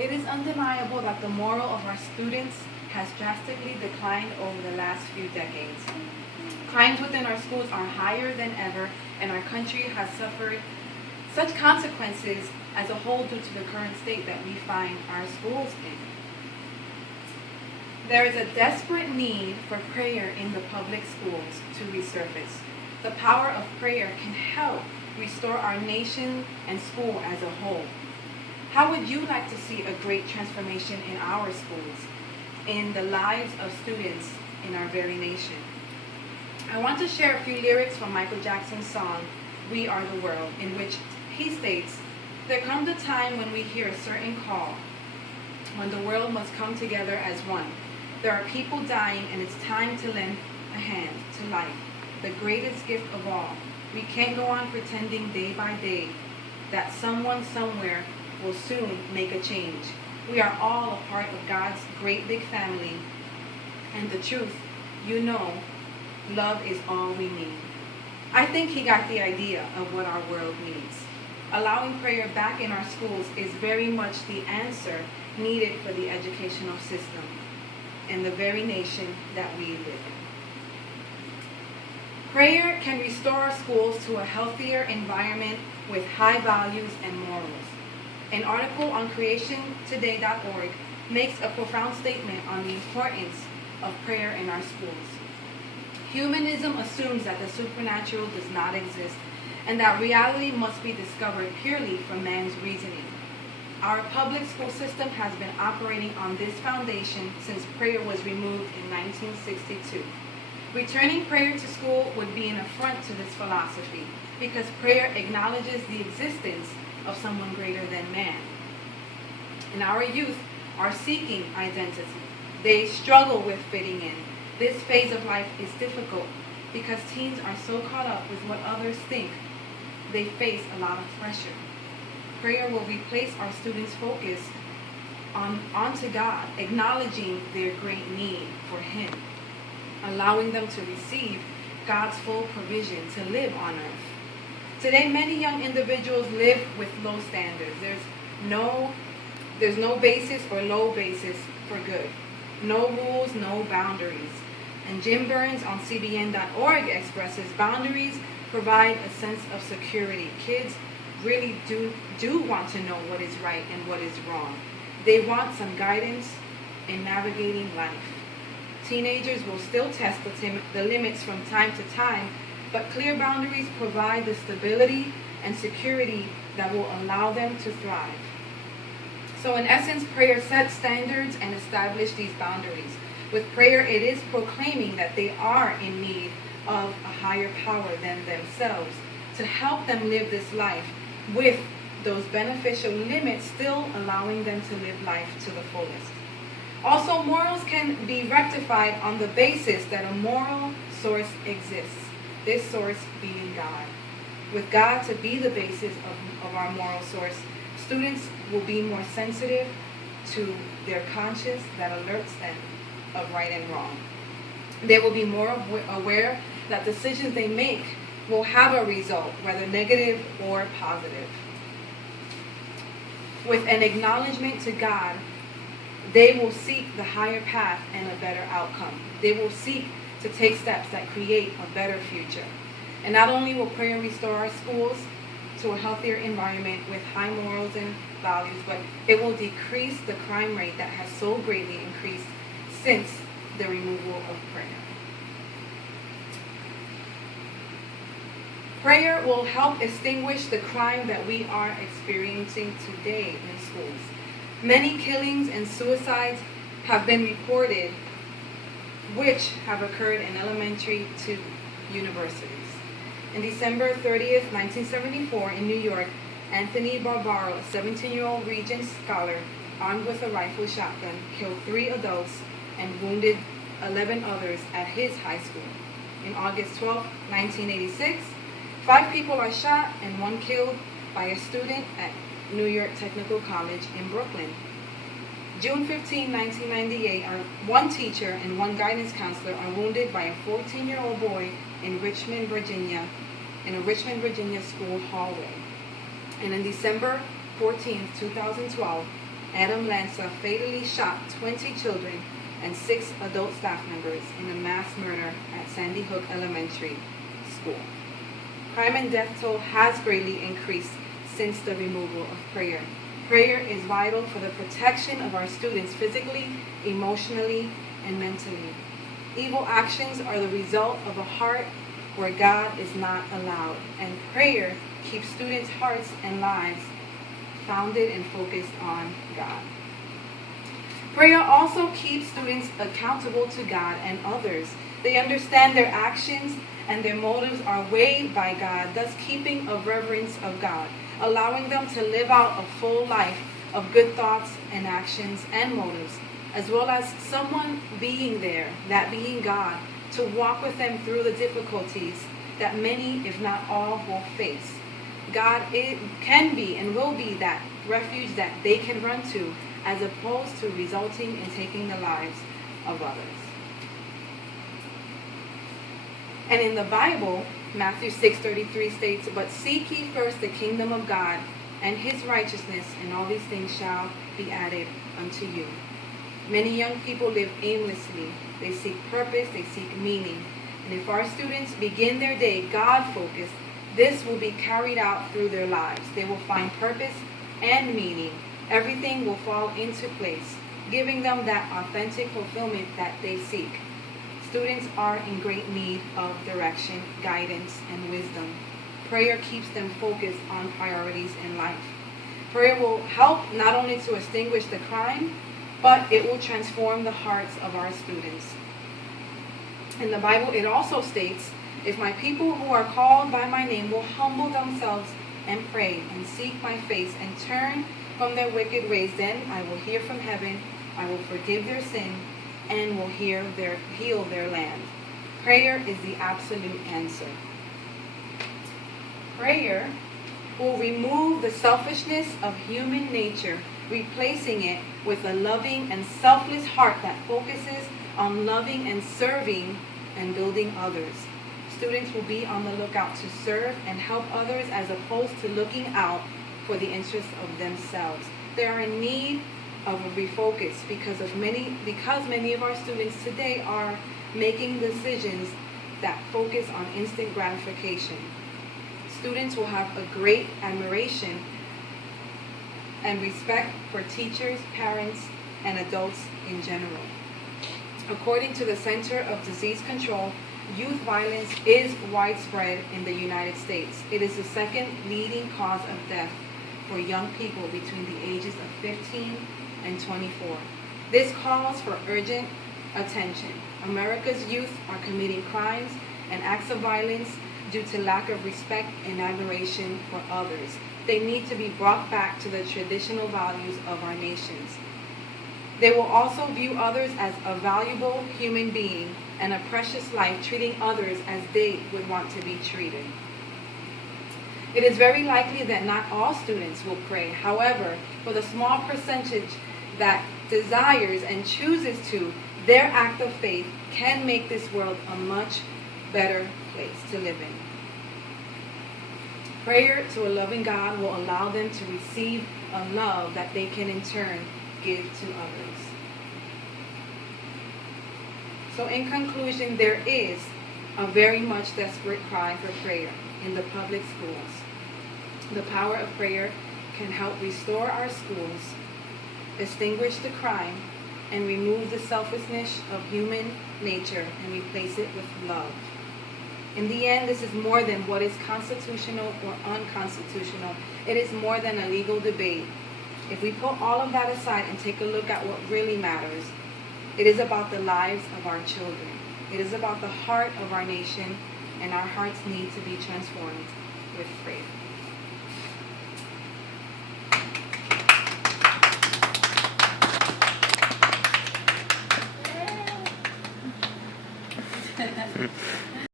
It is undeniable that the moral of our students has drastically declined over the last few decades. Crimes within our schools are higher than ever, and our country has suffered such consequences as a whole due to the current state that we find our schools in. There is a desperate need for prayer in the public schools to resurface. The power of prayer can help restore our nation and school as a whole. How would you like to see a great transformation in our schools, in the lives of students in our very nation? I want to share a few lyrics from Michael Jackson's song, "We Are the World," in which he states, "There comes a time when we hear a certain call, when the world must come together as one. There are people dying, and it's time to lend a hand to life, the greatest gift of all. We can't go on pretending day by day that someone somewhere will soon make a change. We are all a part of God's great big family, and the truth, you know, love is all we need." I think he got the idea of what our world needs. Allowing prayer back in our schools is very much the answer needed for the educational system and the very nation that we live in. Prayer can restore our schools to a healthier environment with high values and morals. An article on creationtoday.org makes a profound statement on the importance of prayer in our schools. Humanism assumes that the supernatural does not exist and that reality must be discovered purely from man's reasoning. Our public school system has been operating on this foundation since prayer was removed in 1962. Returning prayer to school would be an affront to this philosophy because prayer acknowledges the existence of someone greater than man. And our youth are seeking identity. They struggle with fitting in. This phase of life is difficult because teens are so caught up with what others think. They face a lot of pressure. Prayer will replace our students' focus onto God, acknowledging their great need for Him, allowing them to receive God's full provision to live on earth. Today, many young individuals live with low standards. There's no basis or low basis for good. No rules, no boundaries. And Jim Burns on CBN.org expresses boundaries provide a sense of security. Kids really do want to know what is right and what is wrong. They want some guidance in navigating life. Teenagers will still test the limits from time to time, but clear boundaries provide the stability and security that will allow them to thrive. So in essence, prayer sets standards and establishes these boundaries. With prayer, it is proclaiming that they are in need of a higher power than themselves to help them live this life with those beneficial limits still allowing them to live life to the fullest. Also, morals can be rectified on the basis that a moral source exists, this source being God. With God to be the basis of our moral source, students will be more sensitive to their conscience that alerts them of right and wrong. They will be more aware that decisions they make will have a result, whether negative or positive. With an acknowledgement to God, they will seek the higher path and a better outcome. They will seek to take steps that create a better future. And not only will prayer restore our schools to a healthier environment with high morals and values, but it will decrease the crime rate that has so greatly increased since the removal of prayer. Prayer will help extinguish the crime that we are experiencing today in schools. Many killings and suicides have been reported, which have occurred in elementary to universities. On December 30th, 1974, in New York, Anthony Barbaro, a 17-year-old Regents scholar, armed with a rifle shotgun, killed 3 adults and wounded 11 others at his high school. In August 12, 1986, 5 people are shot and 1 killed by a student at New York Technical College in Brooklyn. June 15, 1998, 1 teacher and 1 guidance counselor are wounded by a 14-year-old boy in Richmond, Virginia, in a Richmond, Virginia school hallway. And on December 14, 2012, Adam Lanza fatally shot 20 children and 6 adult staff members in a mass murder at Sandy Hook Elementary School. Crime and death toll has greatly increased since the removal of prayer. Prayer is vital for the protection of our students physically, emotionally, and mentally. Evil actions are the result of a heart where God is not allowed, and prayer keeps students' hearts and lives founded and focused on God. Prayer also keeps students accountable to God and others. They understand their actions and their motives are weighed by God, thus keeping a reverence of God, allowing them to live out a full life of good thoughts and actions and motives, as well as someone being there, that being God, to walk with them through the difficulties that many, if not all, will face. God can be and will be that refuge that they can run to, as opposed to resulting in taking the lives of others. And in the Bible, Matthew 6:33 states, "But seek ye first the kingdom of God and his righteousness, and all these things shall be added unto you." Many young people live aimlessly. They seek purpose, they seek meaning. And if our students begin their day God-focused, this will be carried out through their lives. They will find purpose and meaning. Everything will fall into place, giving them that authentic fulfillment that they seek. Students are in great need of direction, guidance, and wisdom. Prayer keeps them focused on priorities in life. Prayer will help not only to extinguish the crime, but it will transform the hearts of our students. In the Bible, it also states, "If my people who are called by my name will humble themselves and pray and seek my face and turn from their wicked ways, then I will hear from heaven, I will forgive their sin, and will heal their land." Prayer is the absolute answer. Prayer will remove the selfishness of human nature, replacing it with a loving and selfless heart that focuses on loving and serving and building others. Students will be on the lookout to serve and help others as opposed to looking out for the interests of themselves. They are in need of a refocus because many of our students today are making decisions that focus on instant gratification. Students will have a great admiration and respect for teachers, parents, and adults in general. According to the Center of Disease Control, youth violence is widespread in the United States. It is the second leading cause of death for young people between the ages of 15 and 24. This calls for urgent attention. America's youth are committing crimes and acts of violence due to lack of respect and admiration for others. They need to be brought back to the traditional values of our nations. They will also view others as a valuable human being and a precious life, treating others as they would want to be treated. It is very likely that not all students will pray. However, for the small percentage that desires and chooses to, their act of faith can make this world a much better place to live in. Prayer to a loving God will allow them to receive a love that they can in turn give to others. So in conclusion, there is a very much desperate cry for prayer in the public schools. The power of prayer can help restore our schools, extinguish the crime, and remove the selfishness of human nature and replace it with love. In the end, this is more than what is constitutional or unconstitutional. It is more than a legal debate. If we put all of that aside and take a look at what really matters, it is about the lives of our children. It is about the heart of our nation, and our hearts need to be transformed with prayer.